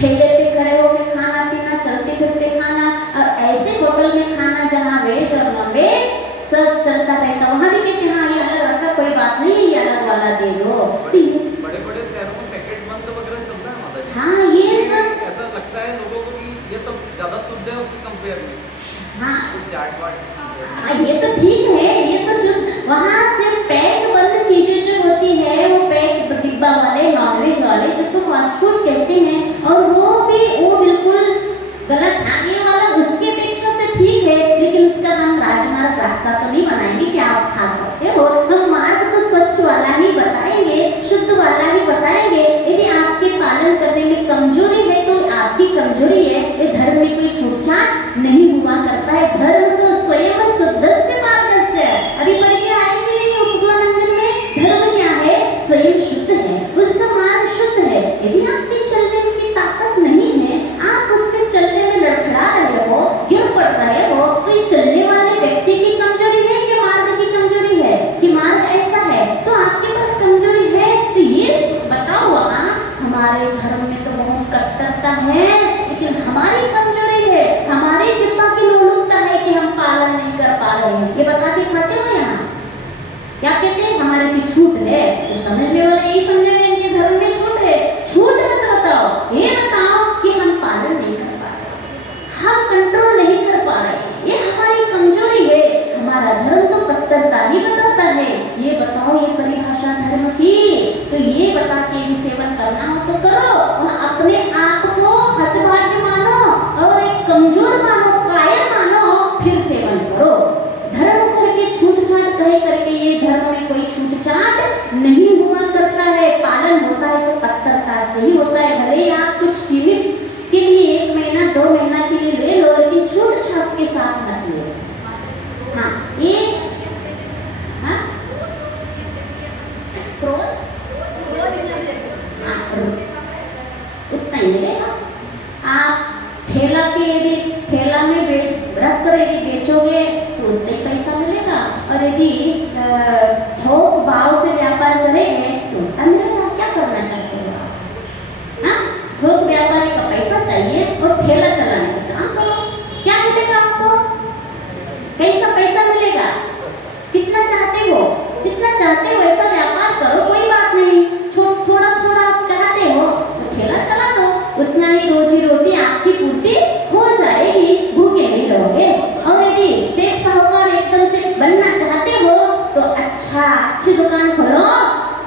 ठेले पे खड़े होकर खाना पीना, चलते फिरते खाना, और ऐसे होटल में खाना जहाँ वेज और नॉन वेज सब चलता रहता, वहाँ भी कहते हाँ ये अलग रखा, कोई बात नहीं, ये अलग वाला दे दो। बड़े बड़े शहरों में पैकेट बंद वगैरह चलता है माता जी। हाँ ये सब ऐसा लगता है लोगों को कि ये तो ज्यादा शुद्ध है उसके कंपेयर में। हाँ चाट वाट, हाँ ये तो ठीक है, ये तो शुद्ध। वहाँ जब पैक बंद चीजें जो होती है, वो पैक डिब्बा वाले नॉनवेज वाले जिसको फास्ट फूड कहते हैं, और वो बिल्कुल गलत है। ये वाला उसके अपेक्षा से ठीक है, लेकिन उसका हम राजमार्ग रास्ता तो नहीं बनाएंगे कि आप खा सकते हो। हम मार्ग तो स्वच्छ वाला ही बताएंगे, शुद्ध वाला ही बताएंगे। यदि आपके पालन करने में कमजोरी है तो आपकी कमजोरी है, ये धर्म में कोई छूटछाट नहीं हुआ करता है। धर्म तो स्वयं शुद्धस्य मार्गस्य, अभी पढ़ के आएंगे नहीं उपगोनंदन में। धर्म क्या है? स्वयं शुद्ध है, उसका मार्ग शुद्ध है। यदि आपकी चलने की ताकत नहीं है, आप उसके चलने में लड़खड़ा रहे हो, गिर पड़ रहे हो, तो ये चलने वाले व्यक्ति की कमजोरी है कि मार्ग की कमजोरी है? कि मार्ग ऐसा है तो आपके पास कमजोरी है। तो ये बताओ, वहाँ हमारे धर्म में तो बहुत कट्टरता है, लेकिन हमारी कमजोरी है, हमारी जिम्मा की लोलुपता है कि हम पालन नहीं कर पा रहे हैं। ये बता के खाते हो यहाँ क्या कहते हैं? हमारे की छूट है। तो समझने वाले यही समझेंगे इनके धर्म में छूट है। छूट मत बताओ, ये बताओ कि हम पालन नहीं कर पा रहे, हम कंट्रोल नहीं कर पा रहे, ये हमारी कमजोरी है। हमारा धर्म तो कट्टरता ही बताता है। ये बताओ, ये परिभाषा धर्म की। तो ये बता के भी सेवन करना हो तो करो, और अपने आप को हतभाग्य मानो और एक कमजोर मानो, कायर मानो, फिर सेवन करो। धर्म करके छूट-छाट कहे करके ये धर्म में कोई छूट-छाट नहीं हुआ करता है। पालन होता है तो कट्टरता से ही होता है। भले आप कुछ सीमित के लिए 1 महीना 2 महीना के लिए ले लो, लेकिन छूट-छाट के साथ मत लो। हाँ ये हाँ क्रोध उतना ही मिलेगा। आप ठेला में रख कर यदि बेचोगे तो उतना ही पैसा मिलेगा, और यदि थोक भाव से व्यापार करेंगे तो उतना मिलेगा। क्या करना चाहते हो आप? हाँ, थोक व्यापारी का पैसा चाहिए और ठेला चलाने का काम करो, क्या मिलेगा आपको? कैसा पैसा मिलेगा? कितना चाहते हो? जितना चाहते हो ऐसा व्यापार करो, कोई बात नहीं। थोड़ा थोड़ा आप चाहते हो तो ठेला चला दो, उतना ही रोजी रोटी आपकी पूर्ति हो जाएगी, भूखे नहीं रहोगे। और यदि सेठ साहूकार एकदम से बनना चाहते हो तो अच्छी दुकान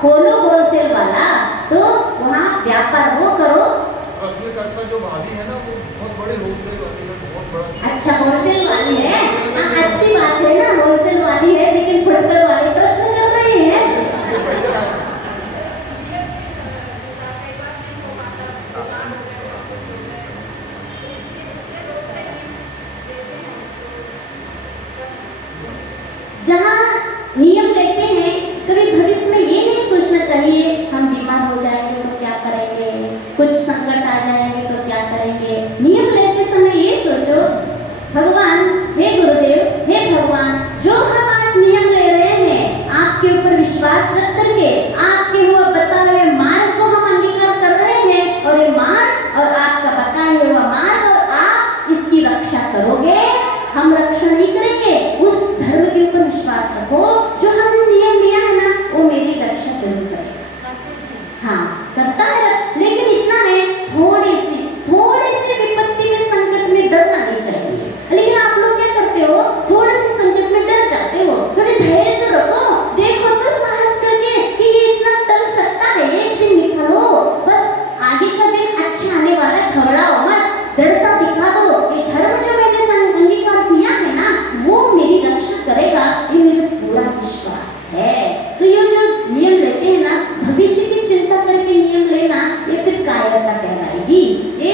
खोलो होलसेल वाला, तो वहाँ व्यापार वो करो। प्रश्नकर्ता जो भाभी है ना, वो बहुत बड़े होलसेल वाली है, बहुत बड़ा। अच्छा होलसेल वाली है, हाँ अच्छी बात है ना, होलसेल वाली है, लेकिन फुटकर वाली प्रश्न कर रहे हैं। भगवान, हे गुरुदेव, हे भगवान, जो हम आज नियम ले रहे हैं आपके ऊपर विश्वास रख करके आपके हुआ बताए हुए मार्ग को हम अंगीकार कर रहे हैं, और ये मार्ग और आपका बताए हुआ मार्ग और आप इसकी रक्षा करोगे, हम रक्षा नहीं करेंगे। उस धर्म के ऊपर विश्वास रखो जो हमने नियम लिया है ना, वो मेरी रक्षा जरूर करेगा। हाँ, करता है, लेकिन इतना है थोड़ी सी विपत्ति में संकट में डरना नहीं चाहिए। लेकिन आप लोग क्या करते हो, थोड़े से संकट में डर जाते हो। थोड़ी धैर्य तो रखो, देखो तो साहस करके कि ये इतना टल सकता है, एक दिन निकालो, बस आगे का दिन अच्छा आने वाला है, घबराओ मत, दृढ़ता दिखा दो। ये धर्म जो मैंने अंगीकार किया है ना, वो मेरी रक्षा करेगा, ये मेरा पूरा विश्वास है। तो ये जो नियम लेते हैं ना, भविष्य की चिंता करके नियम लेना, ये फिर कायरता कहलाएगी, ये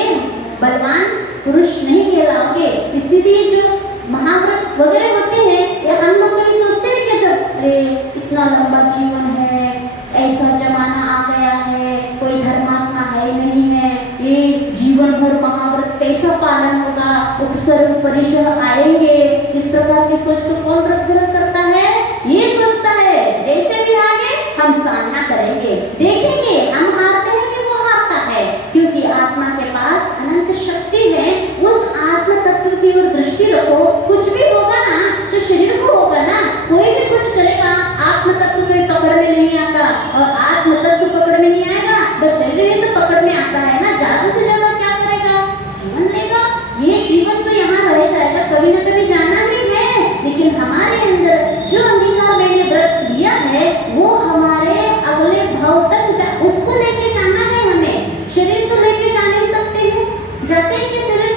बलवान पुरुष नहीं कहलाओगे। इसीलिए जो महाव्रत वगैरह होते हैं, या हम लोग कभी सोचते हैं कि जब अरे इतना लंबा जीवन है, ऐसा जमाना आ गया है, कोई धर्मात्मा है नहीं है, ये जीवन भर महाव्रत कैसा पालन होगा, उपसर्ग परिसर आएंगे, इस प्रकार की सोच को कौन व्रत ग्रहण करता है? ये सोचता है जैसे भी आगे हम सामना करेंगे, देखेंगे हम हारते हैं कि वो हारता है, क्योंकि आत्मा के पास अनंत शक्ति है। उस आत्म तत्व की ओर दृष्टि रखो, कुछ भी होगा ना तो शरीर को होगा ना, कोई भी कुछ करेगा आत्म तत्व कोई पकड़ में नहीं आता, और आत्म तत्व पकड़ में नहीं आएगा, बस शरीर ही तो पकड़ में आता है ना, ज्यादा से ज्यादा क्या करेगा, जीवन लेगा। ये जीवन तो यहाँ रह जाएगा, कभी ना कभी जाना ही है, लेकिन हमारे अंदर जो अंगीकार मैंने व्रत लिया है वो हमारे अगले भाव तक उसको लेके जाना है हमें। शरीर तो लेके जा नहीं सकते हैं, जाते हैं कि शरीर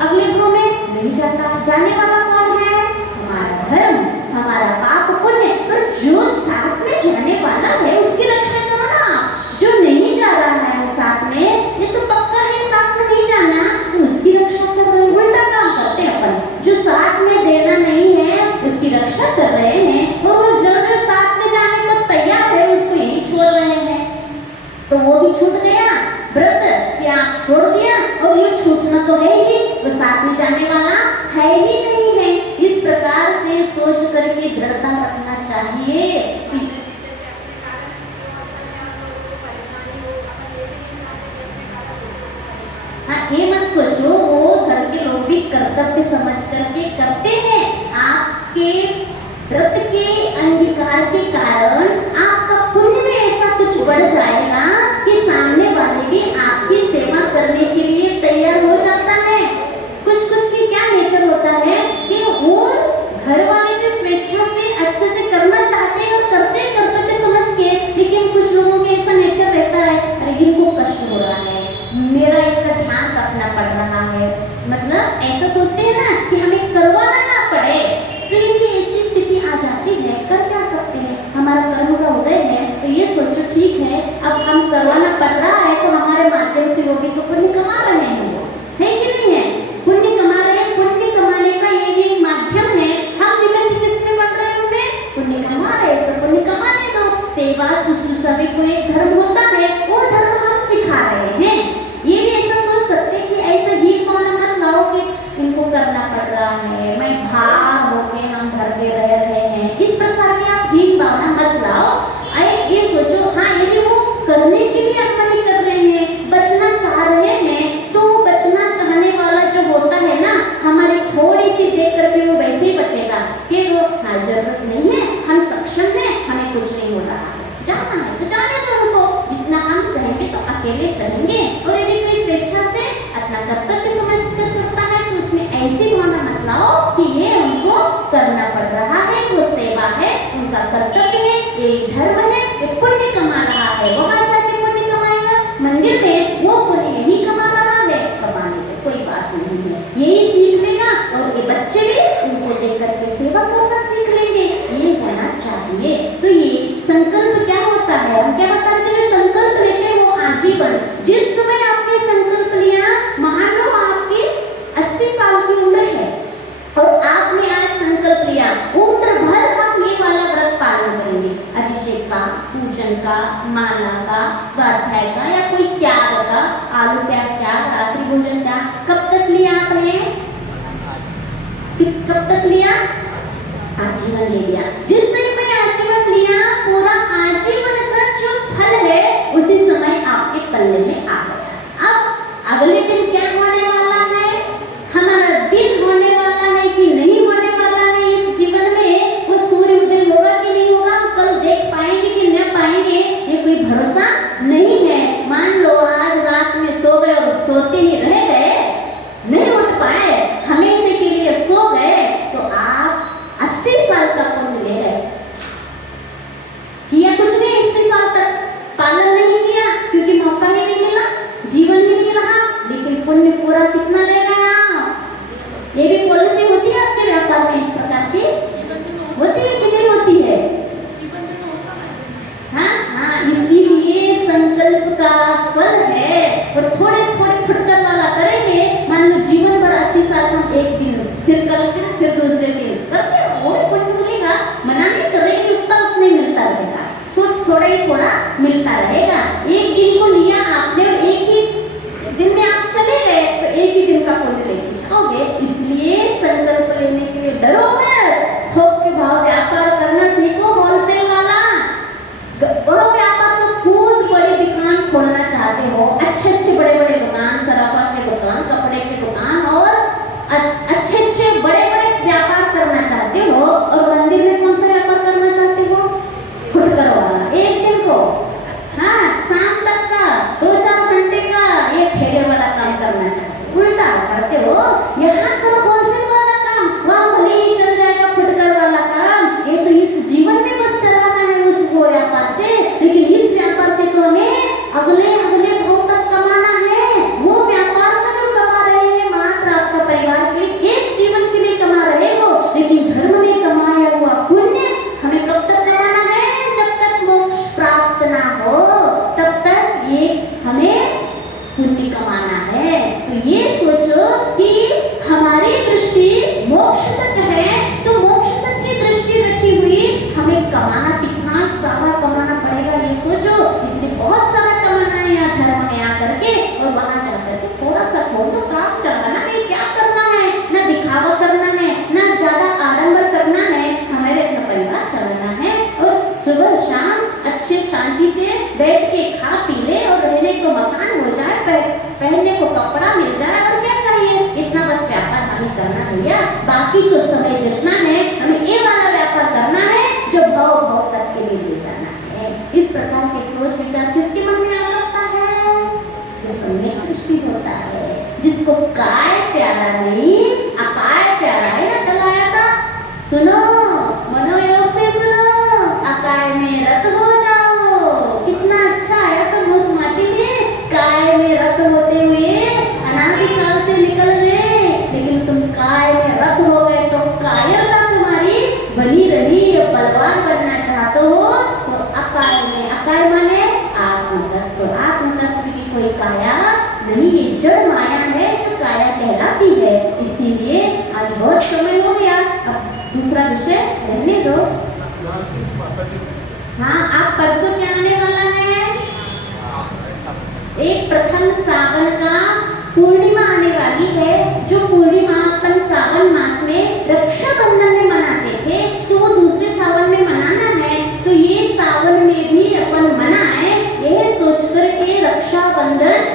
अगले भाव में नहीं जाता, जाने वाला कौन है? हमारा धर्म, हमारा पाप पुण्य। पर जो साथ में जाने वाला है उसकी रक्षा करो ना, जो नहीं जा रहा है साथ में, ये तो पक्का है साथ में नहीं जाना, तो उसकी रक्षा कर रहे हैं। उल्टा काम करते हैं अपन, जो साथ में देना नहीं है उसकी रक्षा कर रहे हैं, और वो जो साथ में जाने को तैयार है उसको यही छोड़ रहे हैं, तो वो भी छूट गया व्रत कि आप छोड़ दिया, और ये छूटना तो है ही, वो साथ में जाने वाला है ही नहीं है। इस प्रकार से सोच करके दृढ़ता रखना चाहिए। हाँ, ये मत सोचो वो घर के लोग भी कर्तव्य समझ करके करते हैं, आपके व्रत के अंगीकार के कारण आपका पुण्य में ऐसा कुछ बढ़ जाएगा कि सामने वाले भी आपकी सेवा करने के लिए तैयार हो जाता है। कुछ की क्या नेचर होता है कि वो घर वाले भी स्वेच्छा से अच्छे से करना चाहते हैं और करते हैं कर्तव्य समझ के, लेकिन कुछ लोगों के ऐसा नेचर रहता है, अरे इनको कष्ट हो रहा है, मेरा इतना ध्यान रखना पड़ रहा है, मतलब ऐसा सोचते हैं ना कि हमें करवाना ना पड़े, तो इनकी ऐसी स्थिति आ जाती है। कर क्या सकते हैं, हमारा कर्म का उदय है, तो ये सोचो ठीक है, अब हम करवाना पड़ रहा है तो हमारे माध्यम से वो भी तो पुण्य कमा रहे हैं, वो है कि नहीं है, पुण्य कमा रहे हैं। पुण्य कमाने का ये भी एक माध्यम है, हम निमित्त किसमें बन रहे हैं, पुण्य कमा रहे हैं, तो पुण्य कमाने दो। सेवा शुश्रूषा भी कोई एक धर्म होता है, वो धर्म हम सिखा रहे हैं। ये भी ऐसा सोच सकते हैं कि ऐसे भीख मांगना मत लाओ कि इनको करना पड़ रहा है, मैं भार होके हम घर के रह रहे हैं, इस प्रकार के आप भीख भावना मत लाओ। ये सोचो हाँ, यदि वो करने के लिए अपन कर रहे हैं, बचना चाह रहे हैं, तो वो बचना चाहने वाला जो होता है ना, हमारी थोड़ी सी देख करके वो वैसे ही बचेगा कि वो हाँ जरूरत नहीं है, हम सक्षम हैं, हमें कुछ नहीं हो रहा है, जाना है तो जाने दो उनको, जितना हम सहेंगे तो अकेले सहेंगे। और यदि कोई स्वेच्छा से अपना कर्तव्य समझ कर करता है तो उसमें ऐसी भावना मत लाओ कि ये उनको करना पड़ रहा है, वो सेवा है, उनका कर्तव्य है, ये धर्म है, ये पुण्य कमा रहा है, वहां जाके पुण्य कमाएगा, मंदिर में वो पुण्य यही कमा रहा है, कमाने की कोई बात नहीं है, यही सीख लेगा। और ये बच्चे भी उनको देख करके सेवा करना सीख लेंगे, ये होना चाहिए। तो ये संकल्प क्या होता है, हम क्या बताते हैं, संकल्प लेते हैं वो आजीवन। जिस समय आपने संकल्प लिया, मान लो आपकी 80 साल की उम्र है और आपने आज संकल्प लिया उम्र भर हम ये वाला व्रत पालन करेंगे, अभिषेक का, पूजन का, माला का, स्वाध्याय का, या कोई त्याग का, आलू प्याज त्याग, रात्रि भोजन त्याग, कब तक लिया आपने? कब तक लिया? आजीवन ले लिया। जिस समय आजीवन लिया, पूरा आजीवन का जो फल है उसी समय आपके पल्ले में आ गया। अब अगले दिन क्या होने वाला है? हमारा दिन होने वाला है कि नहीं होने वाला है इस जीवन में, वो सूर्य उदय होगा कि नहीं होगा, कल देख पाएंगे कि न पाएंगे, ये कोई भरोसा नहीं है। मान लो आज रात में सो गए और सोते ही रह गए, नहीं उठ पाए, हमेशा के लिए सो गए, तो आप 80 साल का पुण्य ले गए। किया कुछ नहीं, 80 साल तक पालन नहीं किया क्योंकि मौका ही नहीं मिला, जीवन ही नहीं रहा, लेकिन पुण्य पूरा कितना ले गए आप? ये भी पॉलिसी होती है आपके व्यापार में, इस प्रकार की होती है कि नहीं होती है? हाँ, इसीलिए संकल्प का फल है। और थोड़े थोड़े फुटकर वाला करेंगे, मान लो जीवन भर 80 साल हम एक दिन, फिर कल दिन, फिर दूसरे दिन करते, वो पुण्य मिलेगा। मना नहीं करेंगे, उतना उतना ही मिलता रहेगा, थोड़ा ही थोड़ा मिलता रहेगा। एक दिन को लिया आपने और एक ही दिन में आप चले गए, तो एक ही दिन का पुण्य लेके जाओगे। इसलिए संकल्प लेने के लिए डरो मत, थोक के भाव व्यापार करना सीखो। होलसेल वाला बड़ो व्यापार तो खूब बड़ी दुकान खोलना चाहते हो, अच्छे अच्छे बड़े बड़े दुकान, सराफा के दुकान, कपड़े के दुकान, और अच्छे अच्छे बड़े बड़े व्यापार करना चाहते हो। और मंदिर में कौन सा व्यापार करना चाहते हो? फुटकर वाला, एक दिन को, हाँ, शाम तक का 2-4 घंटे का ये ठेले वाला काम करना चाहते हो, उल्टा करते हो। यहाँ करो होलसेल वाला काम, वहाँ भले ही चल जाएगा फुटकर वाला काम। ये तो इस जीवन में बस चलाना है उसको व्यापार से, लेकिन इस व्यापार से तो हमें अगले अगले भाव तक कमाना है। वो व्यापार में जो कमा रहे हैं मात्र आपका परिवार के एक जीवन के लिए कमा रहे हो, लेकिन धर्म में कमाया हुआ पुण्य हमें कब तक कमाना है? जब तक मोक्ष प्राप्त ना हो तब तक ये हमें पुण्य कमाना है। तो ये सोचो कि हमारी दृष्टि मोक्ष तक है, तो मोक्ष तक की दृष्टि रखी हुई हमें कमाना कितना सारा कमाना पड़ेगा ये सोचो। इसलिए बहुत सारा कमाना है यहाँ धर्म में आकर के, और वहाँ जाकर के थोड़ा सा खोल दो, काम चलाना है, क्या करना है, न दिखावा करना है, न ज्यादा आडंबर करना है, हमारे अपना परिवार चलाना है। और सुबह शाम अच्छे शांति से बैठ के खा पी ले, और रहने को मकान हो जाए, पहनने को कपड़ा मिल जाए, और क्या चाहिए? इतना बस व्यापार हमें करना भैया। बाकी तो समय जितना है हमें ये वाला व्यापार करना है जो भाव भाव तक के लिए ले जाना है। इस प्रकार के सोच विचार किसके मन में आ सकता है? जो सम्यक दृष्टि होता है, जिसको काय प्यारा नहीं अकाय प्यारा है ना, कल आया था, सुनो मनोयोग से सुनो, अकाय में रत हो जाओ। कितना अच्छा आया तो भूत माटी में, काय में रत होते हुए अनादिकाल से निकल गए, लेकिन तुम काय में रत हो गए तो कायरता तुम्हारी बनी रही। बलवान बनना चाहते हो तो अकाय में, अकाय माने आत्मतत्व, आत्मतत्व की कोई काया नहीं, ये जड़ माया है जो काया कहलाती है। इसीलिए आज बहुत समय हो गया, अब दूसरा विषय रहने दो। हाँ, आप परसों क्या आने वाला है? एक प्रथम सावन का पूर्णिमा आने वाली है, जो पूर्णिमा अपन सावन मास में रक्षाबंधन में मनाते थे, तो वो दूसरे सावन में मनाना है। तो ये सावन में भी अपन मनाए, यह सोचकर के रक्षाबंधन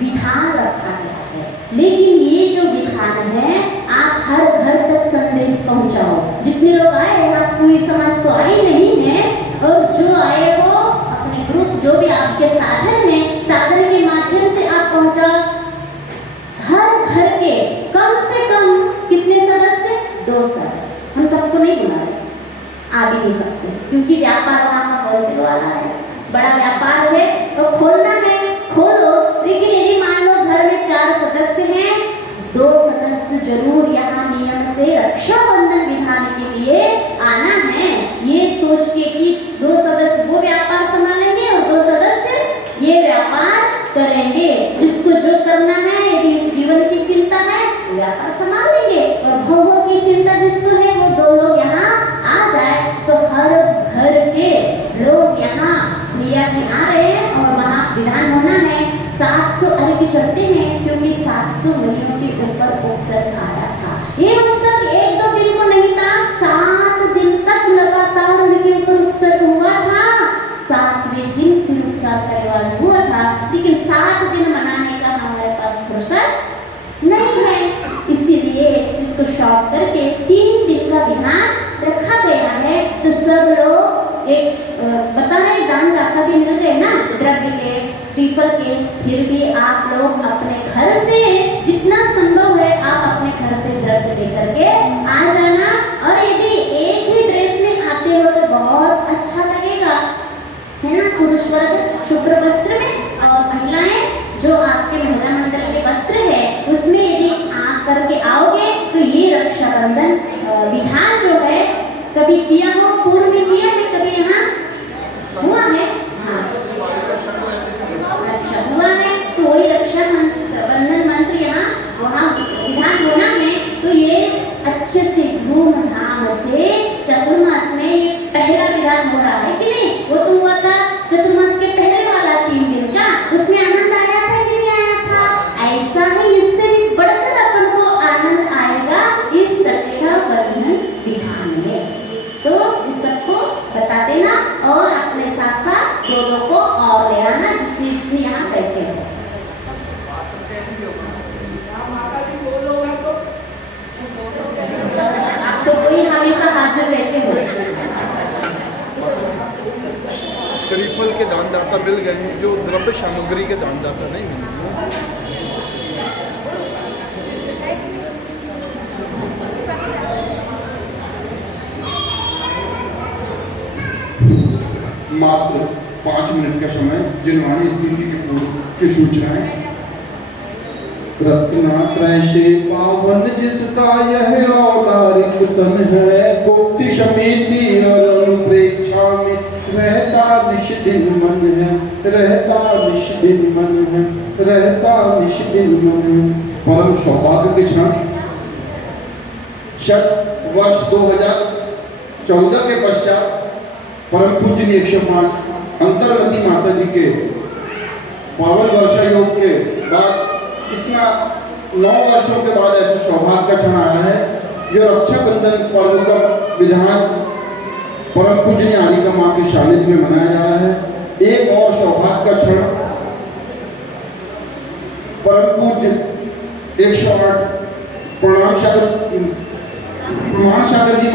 विधान रखा गया है। लेकिन ये जो विधान है आप हर घर तक संदेश पहुंचाओ। जितने लोग आए हैं, आप पूरी समाज तो आई नहीं है, और जो आए हो अपने ग्रुप, जो भी आपके साधन में, साधन के माध्यम से आप पहुंचाओ। हर घर के कम से कम कितने सदस्य? 2 सदस्य। हम सबको नहीं बुला रहे, आ भी नहीं सकते, क्योंकि व्यापार वहाँ का होलसेल वाला है, बड़ा व्यापार है, तो खोलना है खोलो। लेकिन यदि मान लो घर में 4 सदस्य हैं, 2 सदस्य जरूर यहाँ नियम से रक्षाबंधन विधान के लिए आना है। ये सोच के कि 2 सदस्य वो व्यापार संभालेंगे और 2 सदस्य ये व्यापार करेंगे। जिसको जो करना है, यदि इस जीवन की चिंता है व्यापार संभाल लेंगे, और भोगों की चिंता जिसको है वो 2 लोग यहाँ आ जाए, तो हर घर के लोग यहाँ क्रिया में आ रहे हैं। और वहाँ विधान होना है 700 अर्घ्य चढ़ते हैं, क्योंकि 700 मुनियों के ऊपर उपसर्ग आया था। ये उपसर्ग द्रव्य के, श्रीफल के, फिर भी आप लोग अपने घर से जितना संभव है आप अपने घर से द्रव्य लेकर के आ जाना। और यदि एक ही ड्रेस में आते हो तो बहुत अच्छा लगेगा, है ना। पुरुष वर्ग शुभ्र वस्त्र में और महिलाएं जो आपके महिला मंडल के वस्त्र है उसमें यदि आ करके आओगे तो ये रक्षाबंधन विधान जो है कभी किया हो, पूर्व में किया है, कभी यहाँ हुआ है? हाँ, अच्छा हुआ है। तो वही रक्षाबंधन मंत्र यहाँ वहाँ विधान होना है। तो ये अच्छे से धूमधाम से चतुर्मास में ये पहला विधान हो रहा है कि नहीं? वो तो हुआ था चतुर्मास के पहले वाला 3 दिन का, उसमें आनंद आया था कि नहीं आया था? ऐसा ही इससे भी बढ़कर अपन को आनंद आएगा इस रक्षाबंधन विधान में। तो इस सबको बता देना और अपने साथ साथ दो को और ले आना जितनी जितनी यहाँ बैठे हो। आप तो कोई हमेशा हाजिर रहते हो। श्रीफल के दानदाता मिल गए हैं, जो द्रव्य सामग्री के दानदाता नहीं मिले। मात्र 5 मिनट का समय जिनवाणी स्थिति की पूर्व की सूचनाएं। रत्नात्रय से पावन जिसका यह औदारिक तन है, गुप्ति समिति और प्रेक्षा में रहता निष्दिन मन है, रहता निष्दिन मन है, रहता निष्दिन मन है। परम सौभाग्य के क्षण शत वर्ष 2014 के पश्चात परम पूजनीय 105 अंतर्वती माता जी के पावन वर्षा योग के बाद इतना 9 वर्षों के बाद ऐसा सौभाग्य का क्षण आया है जो रक्षाबंधन पर्व का विधान परम पूजनीय आलिका माँ के सानिध्य में मनाया जा रहा है। एक और सौभाग्य का क्षण परम पूज्य 108 प्रणाम सागर जी